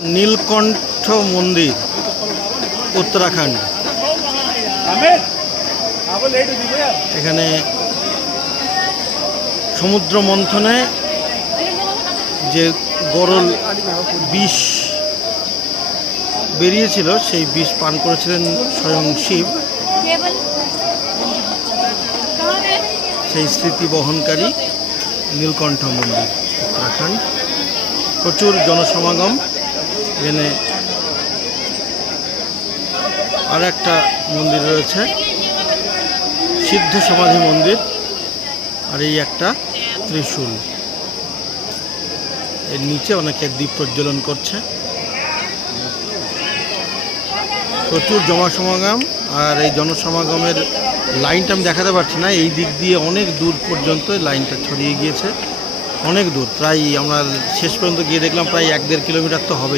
নীলকণ্ঠ মন্দির, উত্তরাখণ্ড। এখানে সমুদ্র মন্থনে যে গরল বিষ বেরিয়েছিল, সেই বিষ পান করেছিলেন স্বয়ং শিব। সেই স্মৃতি বহনকারী নীলকণ্ঠ মন্দির, উত্তরাখণ্ড। প্রচুর জনসমাগম। এখানে আর একটা মন্দির রয়েছে, সিদ্ধ সমাধি মন্দির। আর এই একটা ত্রিশূল, এর নিচে অনেকে দ্বীপ প্রজ্বলন করছে। প্রচুর জনসমাগম। আর এই জনসমাগমের লাইনটা আমি দেখাতে পারছি না, এই দিক দিয়ে অনেক দূর পর্যন্ত লাইনটা ছড়িয়ে গিয়েছে, অনেক দূর। প্রায় আমরা শেষ পর্যন্ত গিয়ে দেখলাম প্রায় 1-1.5 কিলোমিটার তো হবেই।